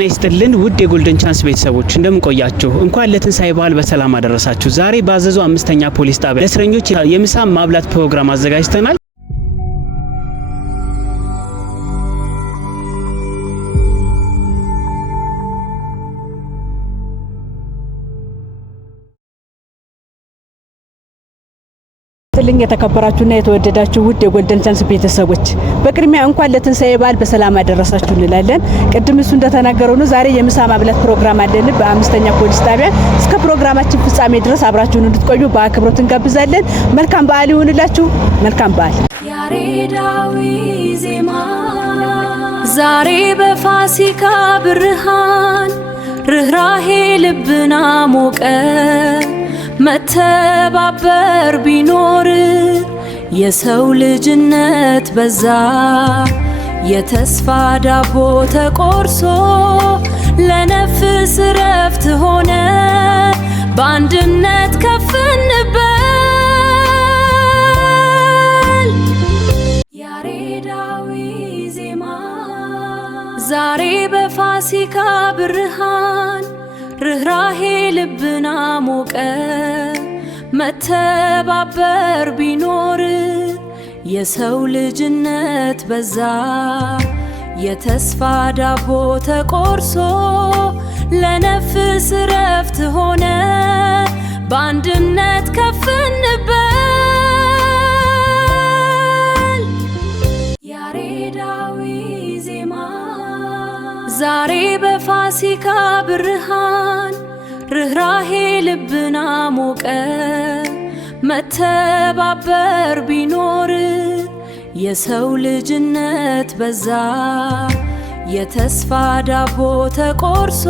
ይስጥልን ውድ የጎልደን ቻንስ ቤተሰቦች እንደምን ቆያችሁ? እንኳን ለትንሳኤ በዓል በሰላም አደረሳችሁ። ዛሬ ባዘዙ 5ኛ ፖሊስ ጣቢያ ለእስረኞች የምሳ ማብላት ፕሮግራም አዘጋጅተናል። ልኝ የተከበራችሁና የተወደዳችሁ ውድ የጎልደን ቻንስ ቤተሰቦች በቅድሚያ እንኳን ለትንሳኤ በዓል በሰላም አደረሳችሁ እንላለን። ቅድም እሱ እንደተናገረው ነው ዛሬ የምሳ ማብላት ፕሮግራም አለን በ5ኛ ፖሊስ ጣቢያ። እስከ ፕሮግራማችን ፍጻሜ ድረስ አብራችሁን እንድትቆዩ በአክብሮት እንጋብዛለን። መልካም በዓል ይሁንላችሁ። መልካም በዓል። ያሬዳዊ ዜማ ዛሬ በፋሲካ ብርሃን ርህራሄ ልብና ሞቀ መተባበር ቢኖር የሰው ልጅነት በዛ የተስፋ ዳቦ ተቆርሶ ለነፍስ ረፍት ሆነ በአንድነት ከፍ እንበል። ያሬዳዊ ዜማ ዛሬ በፋሲካ ብርሃን ርህራሄ ልብና ሞቀ መተባበር ቢኖር የሰው ልጅነት በዛ የተስፋ ዳቦ ተቆርሶ ለነፍስ ረፍት ሆነ በአንድነት ከፍ እንበል። ያሬዳዊ ዜማ ዛሬ በፋሲካ ብርሃን ርህራሄ ልብና ሞቀ መተባበር ቢኖር የሰው ልጅነት በዛ የተስፋ ዳቦ ተቆርሶ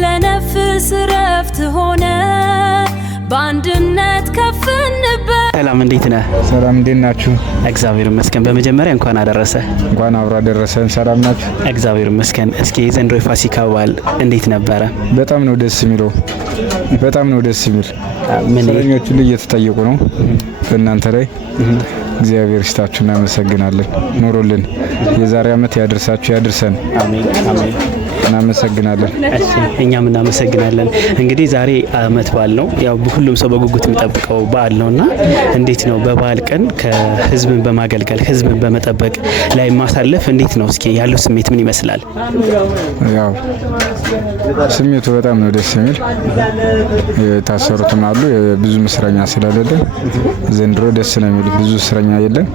ለነፍስ ረፍት ሆነ በአንድነት ከፍ እንበል። ሰላም እንዴት ነህ? ሰላም እንዴት ናችሁ? እግዚአብሔር ይመስገን። በመጀመሪያ እንኳን አደረሰ። እንኳን አብራ ደረሰን። ሰላም ናችሁ? እግዚአብሔር ይመስገን። እስኪ የዘንድሮ የፋሲካ በዓል እንዴት ነበረ? በጣም ነው ደስ የሚለው። በጣም ነው ደስ የሚል። እስረኞቹ ላይ እየተጠየቁ ነው በእናንተ ላይ እግዚአብሔር ይስጣችሁ። እናመሰግናለን። ኖሮልን የዛሬ ዓመት ያድርሳችሁ ያድርሰን። አሜን አሜን። እናመሰግናለን። እሺ እኛም እናመሰግናለን። እንግዲህ ዛሬ ዓመት በዓል ነው። ያው ሁሉም ሰው በጉጉት የሚጠብቀው በዓል ነውና እንዴት ነው በበዓል ቀን ከህዝብን በማገልገል ህዝብን በመጠበቅ ላይ ማሳለፍ እንዴት ነው? እስኪ ያለው ስሜት ምን ይመስላል? ያው ስሜቱ በጣም ነው ደስ የሚል። የታሰሩትም አሉ ብዙ እስረኛ ስለሌለ ዘንድሮ ደስ ነው የሚል። ብዙ እስረኛ የለም።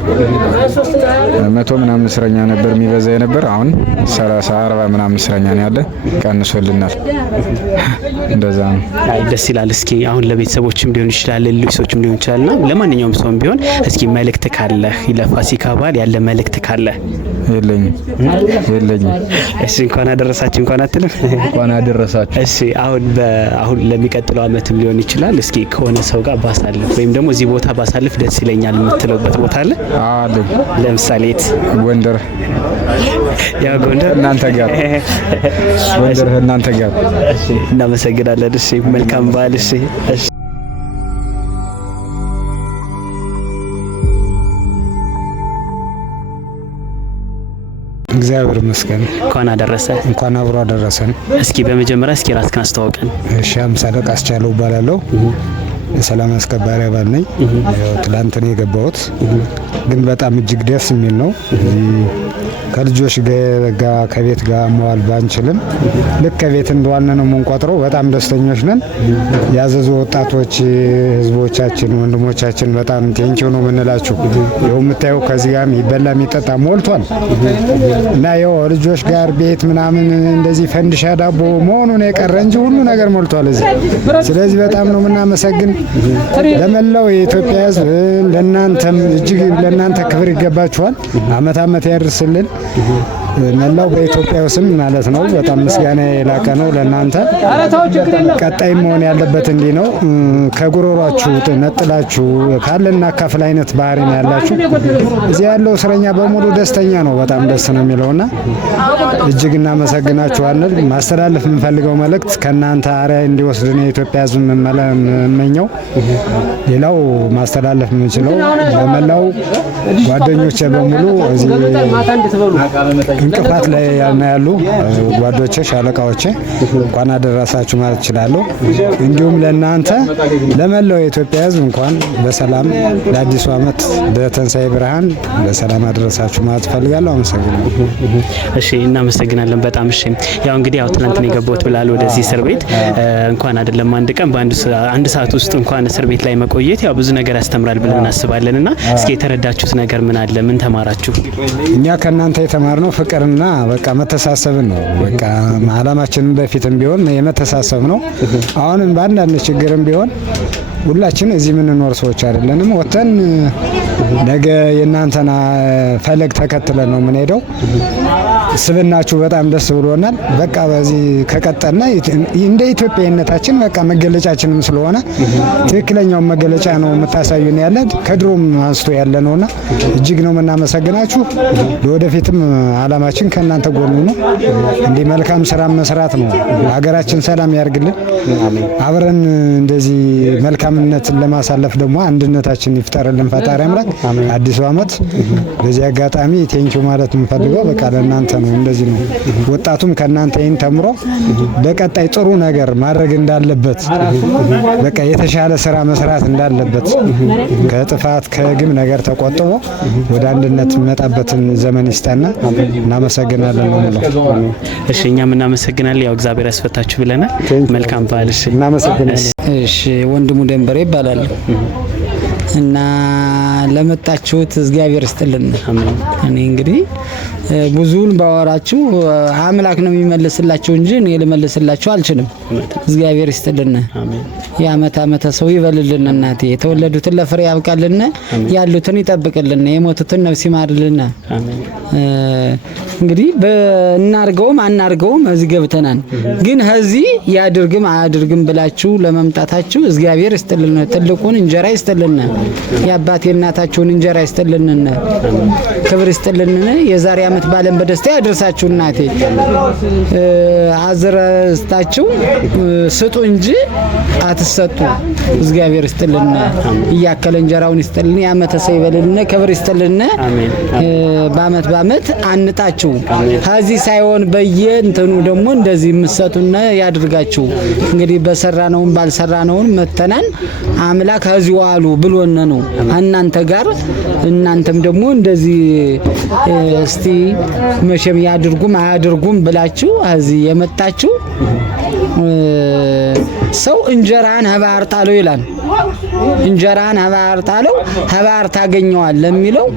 100 ምናምን እስረኛ ነበር የሚበዛ የነበር አሁን 30 40 ምናምን እስረኛ ነው ያለ። ቀንሶልናል። እንደዛ ነው። አይ ደስ ይላል። እስኪ አሁን ለቤተሰቦችም ሊሆን ይችላል ለልጆችም ሊሆን ይችላልና ለማንኛውም ሰው ቢሆን እስኪ መልእክት ካለ ለፋሲካ በዓል ያለ መልእክት ካለ? የለኝም። እሺ እንኳን አደረሳችሁ እንኳን አትልም? እንኳን አደረሳችሁ። እሺ አሁን ለሚቀጥለው ዓመትም ሊሆን ይችላል እስኪ ከሆነ ሰው ጋር ባሳልፍ ወይም ደግሞ እዚህ ቦታ ባሳልፍ ደስ ይለኛል የምትለውበት ቦታ አለ? አለ። ለምሳሌ ጎንደር። ያው ጎንደር እናንተ ጋር ጎንደር እናንተ ጋር። እሺ እናመሰግናለን። እሺ መልካም በዓል። እሺ እግዚአብሔር ይመስገን። እንኳን አደረሰ። እንኳን አብሮ አደረሰን። እስኪ በመጀመሪያ እስኪ ራስህን አስተዋውቀን። እሺ አምሳለቃ አስቻለው እባላለሁ። የሰላም አስከባሪ አባል ነኝ። ትላንት ነው የገባሁት፣ ግን በጣም እጅግ ደስ የሚል ነው። ከልጆች ጋር ከቤት ጋር መዋል ባንችልም ልክ ከቤት እንደዋልን ነው የምንቆጥረው። በጣም ደስተኞች ነን። ያዘዙ ወጣቶች ህዝቦቻችን ወንድሞቻችን በጣም ቴንኪው ነው የምንላችሁ። ይኸው የምታየው ከዚህ ጋር ይበላ የሚጠጣ ሞልቷል እና ይኸው ልጆች ጋር ቤት ምናምን እንደዚህ ፈንድሻ ዳቦ መሆኑን የቀረ እንጂ ሁሉ ነገር ሞልቷል እዚህ። ስለዚህ በጣም ነው የምናመሰግን ለመላው የኢትዮጵያ ህዝብ። ለእናንተም እጅግ ለእናንተ ክብር ይገባችኋል። አመት አመት ያድርስልን መላው በኢትዮጵያ ስም ማለት ነው። በጣም ምስጋና የላቀ ነው ለእናንተ። ቀጣይ መሆን ያለበት እንዲህ ነው። ከጉሮሯችሁ ነጥላችሁ ካለና ካፍል አይነት ባህሪ ነው ያላችሁ። እዚህ ያለው እስረኛ በሙሉ ደስተኛ ነው። በጣም ደስ ነው የሚለውና እጅግ እናመሰግናችኋለን። ማስተላለፍ የምንፈልገው መልእክት ከእናንተ አርአያ እንዲወስድ ነው የኢትዮጵያ ህዝብ መመኘው። ሌላው ማስተላለፍ የምንችለው ለመላው ጓደኞቼ በሙሉ እዚህ እንቅፋት ላይ ያሉ ጓዶቼ ሻለቃዎቼ እንኳን አደረሳችሁ ማለት እችላለሁ። እንዲሁም ለእናንተ ለመላው የኢትዮጵያ ሕዝብ እንኳን በሰላም ለአዲሱ ዓመት ለትንሣኤ ብርሃን በሰላም አደረሳችሁ ማለት ፈልጋለሁ። አመሰግናለሁ። እሺ እናመሰግናለን በጣም። እሺ ያው እንግዲህ ያው ትናንት ነው የገባሁት ብላል ወደዚህ እስር ቤት እንኳን አይደለም አንድ ቀን በአንድ ሰዓት ውስጥ እንኳን እስር ቤት ላይ መቆየት ያው ብዙ ነገር ያስተምራል ብለን እናስባለንና እስኪ የተረዳችሁት ነገር ምን አለ? ምን ተማራችሁ? እኛ ከእናንተ የተማርነው ፍቅርና በቃ መተሳሰብን ነው። በቃ ዓላማችንን በፊትም ቢሆን የመተሳሰብ ነው። አሁንም በአንዳንድ ችግርም ቢሆን ሁላችን እዚህ የምንኖር ሰዎች አይደለንም። ወተን ነገ የእናንተና ፈለግ ተከትለን ነው የምንሄደው። ስብናችሁ በጣም ደስ ብሎናል። በቃ በዚህ ከቀጠልና እንደ ኢትዮጵያዊነታችን በቃ መገለጫችንም ስለሆነ ትክክለኛውን መገለጫ ነው የምታሳዩን ያለ ከድሮም አንስቶ ያለ ነውና እጅግ ነው የምናመሰግናችሁ። ለወደፊትም ዓላማችን ከእናንተ ጎኑ ነው። እንዲህ መልካም ስራ መስራት ነው። ሀገራችን ሰላም ያርግልን። አብረን እንደዚህ መልካምነትን ለማሳለፍ ደግሞ አንድነታችን ይፍጠርልን ፈጣሪ አምላክ። አዲሱ ዓመት በዚህ አጋጣሚ ቴንኪው ማለት የምፈልገው በቃ ለእናንተ ነው። እንደዚህ ነው ወጣቱም ከእናንተ ይህን ተምሮ በቀጣይ ጥሩ ነገር ማድረግ እንዳለበት በቃ የተሻለ ስራ መስራት እንዳለበት ከጥፋት ከግም ነገር ተቆጥቦ ወደ አንድነት የሚመጣበትን ዘመን ይስጠና። እናመሰግናለን ነው የምለው። እሺ እኛም እናመሰግናለን። ያው እግዚአብሔር ያስፈታችሁ ብለናል። መልካም በዓል። እሺ እናመሰግናለን። እሺ ወንድሙ ደንበሬ ይባላል እና ለመጣችሁት እግዚአብሔር ይስጥልን። እኔ እንግዲህ ብዙውን ባወራችሁ አምላክ ነው የሚመልስላችሁ እንጂ እኔ ልመልስላችሁ አልችልም። እግዚአብሔር ይስጥልን። የዓመት ዓመተ ሰው ይበልልን። እናቴ የተወለዱትን ለፍሬ ያብቃልን፣ ያሉትን ይጠብቅልን፣ የሞቱትን ነፍስ ይማርልን። እንግዲህ በእናርገውም አናርገውም እዚህ ገብተናል። ግን ከዚህ ያድርግም አያድርግም ብላችሁ ለመምጣታችሁ እግዚአብሔር ይስጥልን። ትልቁን እንጀራ ይስጥልን። የአባቴ እናታችሁን እንጀራ ይስጥልን። ክብር ይስጥልን። የዛሬ ዓመት ባለን በደስታ ያደርሳችሁ። እናቴ አዝረስታችሁ ስጡ እንጂ አትሰጡ። እግዚአብሔር ይስጥልን። እያከለ እንጀራውን ይስጥልን። የዓመተ ሰው ይበልልን። ክብር ይስጥልን። በዓመት በዓመት አንጣችሁ ከዚህ ሳይሆን በየእንትኑ ደግሞ እንደዚህ የምትሰጡና ያድርጋችሁ። እንግዲህ በሰራነውም ባልሰራነውም መተናን አምላክ ከዚህ ዋሉ ብሎነ ነው እናንተ ጋር። እናንተም ደግሞ እንደዚህ እስቲ መቼም ያድርጉም አያድርጉም ብላችሁ እዚህ የመጣችሁ ሰው እንጀራን ከባህር ጣለው ይላል። እንጀራን ከባህር ጣለው ከባህር ታገኘዋል ለሚለው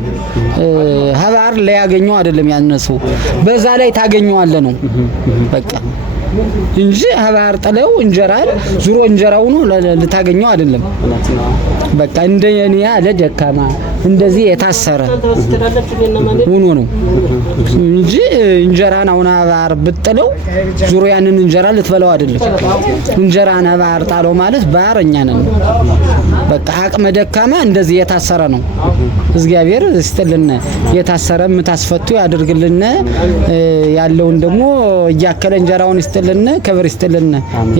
ከባህር ላይ ያገኘው አይደለም ያነሰው በዛ ላይ ታገኘዋለ ነው በቃ እንጂ ከባህር ጣለው እንጀራን ዙሮ እንጀራው ነው ልታገኘው አይደለም። በቃ እንደኔ ያለ ደካማ እንደዚህ የታሰረ ሆኖ ነው እንጂ እንጀራን አሁን ባህር ብጥለው ዙሮ ያንን እንጀራ ልትበላው አይደለም። እንጀራን ባህር ጣለው ማለት ባህርኛ ነን። በቃ አቅመ ደካማ እንደዚህ የታሰረ ነው። እግዚአብሔር ይስጥልን። የታሰረ ምታስፈቱ ያድርግልን። ያለውን ደግሞ እያከለ እንጀራውን ይስጥልን። ክብር ይስጥልን።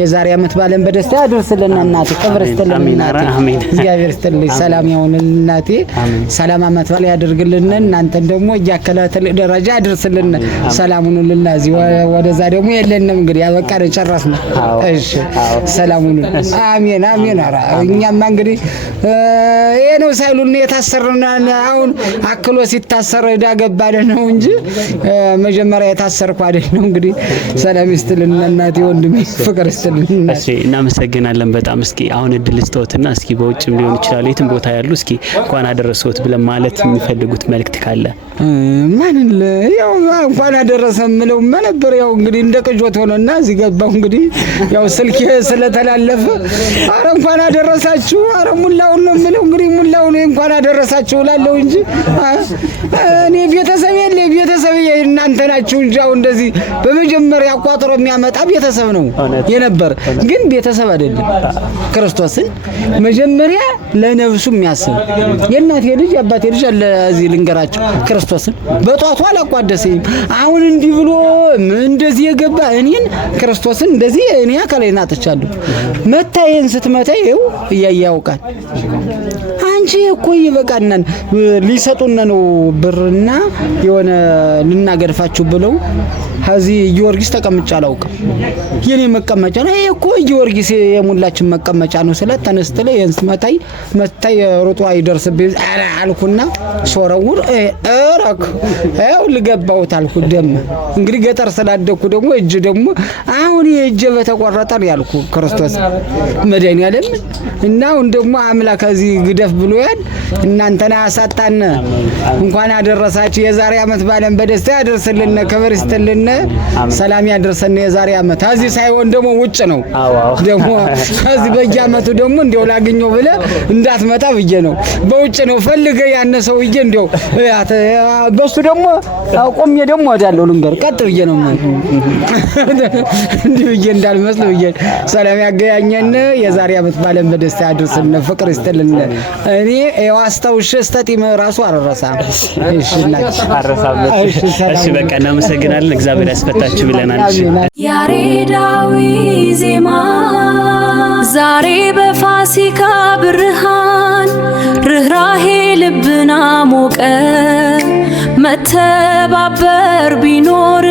የዛሬ ዓመት ባለን በደስታ ያደርስልን። እናቴ ክብር ይስጥልን። እናቴ እግዚአብሔር ይስጥልኝ። ሰላም ያውንልን እናቴ። ሰላም ዓመት ባለ ያድርግልን። እናንተን ደግሞ እያከለ ትልቅ ደረጃ ያደርስልን። ሰላሙን ሁሉና እዚህ ወደዛ ደግሞ የለንም እንግዲህ ያበቃን ጨረስን። እሺ ሰላሙን አሜን አሜን። ኧረ እኛማ እንግዲህ ይሄ ነው ሳይሉን የታሰርና አሁን አክሎ ሲታሰር ዳገባለ ነው እንጂ መጀመሪያ የታሰርኩ አይደል ነው። እንግዲህ ሰላም ይስጥልን እናቴ ወንድሜ ፍቅር ይስጥልን። እሺ እናመሰግናለን በጣም። እስኪ አሁን እድል ስተውትና እስኪ በውጭም ሊሆን ይችላል የትም ቦታ ያሉ እስኪ እንኳን አደረሰዎት ብለን ማለት የሚፈልጉት መልእክት ካለ ማን ያው እንኳን አደረሰ ምለው ነበር። ያው እንግዲህ እንደ ቅጆት ሆነና እዚህ ገባው እንግዲህ ያው ስልክ ስለተላለፈ አረ እንኳን አደረሳችሁ አረ ሙላውን ነው ምለው እንግዲህ ሙላውን እንኳን አደረሳችሁ ላለው እንጂ እኔ ቤተሰብ እናንተ ናችሁ እንጂ አሁን እንደዚህ በመጀመሪያ አቋጥሮ የሚያመጣ ቤተሰብ ነው የነበር። ግን ቤተሰብ አይደለም። ክርስቶስን መጀመሪያ ለነፍሱ የሚያስብ የእናቴ ልጅ አባቴ ልጅ አለ እዚህ ልንገራችሁ። ክርስቶስን በጧቱ አላቋደሰኝም። አሁን እንዲህ ብሎ እንደዚህ የገባ እኔን ክርስቶስን እንደዚህ እኔ አካሌን አጥቻለሁ። መታየን ስትመታ ይኸው እያያውቃል አንቺ እኮ ይበቃናል ሊሰጡን ነው ብርና የሆነ ልናገድፋችሁ ብለው ከዚህ ጊዮርጊስ ተቀምጫ አላውቅም የኔ መቀመጫ ነው ይሄ እኮ ጊዮርጊስ የሙላችን መቀመጫ ነው ስለ ተነስተለ የንስ መታይ ሮጦ አይደርስብኝ አልኩና ሶረውር አራክ አው ልገባውት አልኩ ደም እንግዲህ ገጠር ስላደኩ ደግሞ እጅ ደግሞ አሁን የእጅ በተቆረጠ ያልኩ ክርስቶስ መድኃኒዓለም እና አሁን ደግሞ አምላክ ከዚህ ግደፍ ብሎያል እናንተና ያሳጣን እንኳን አደረሳችሁ የዛሬ አመት ባለን በደስታ ያደርስልን ክብር ይስጥልን ሰላም ያደርሰን የዛሬ አመት እዚህ ሳይሆን ደግሞ ውጭ ነው ደግሞ እዚህ በየአመቱ ደግሞ እንደው ላግኘው ብለ እንዳትመጣ ብዬ ነው በውጭ ነው ፈልገ ያነ ሰውዬ እንደው በሱ ደግሞ ቆሜ ደግሞ ወዳለው ልንገር ቀጥ ብዬ ነው እንዴ ብዬ እንዳልመስል ብዬ ሰላም ያገያኘን የዛሬ አመት ባለን በደስታ ያደርስልን ፍቅር ይስጥልን እኔ ዋስታውሽ ስተጢም ራሱ አረሳም እሺ እሺ በቃ እናመሰግናለን እግዚአብሔር ያስፈታችሁ ብለናል ያሬዳዊ ዜማ ዛሬ በፋሲካ ብርሃን ርህራሄ ልብና ሞቀ መተባበር ቢኖር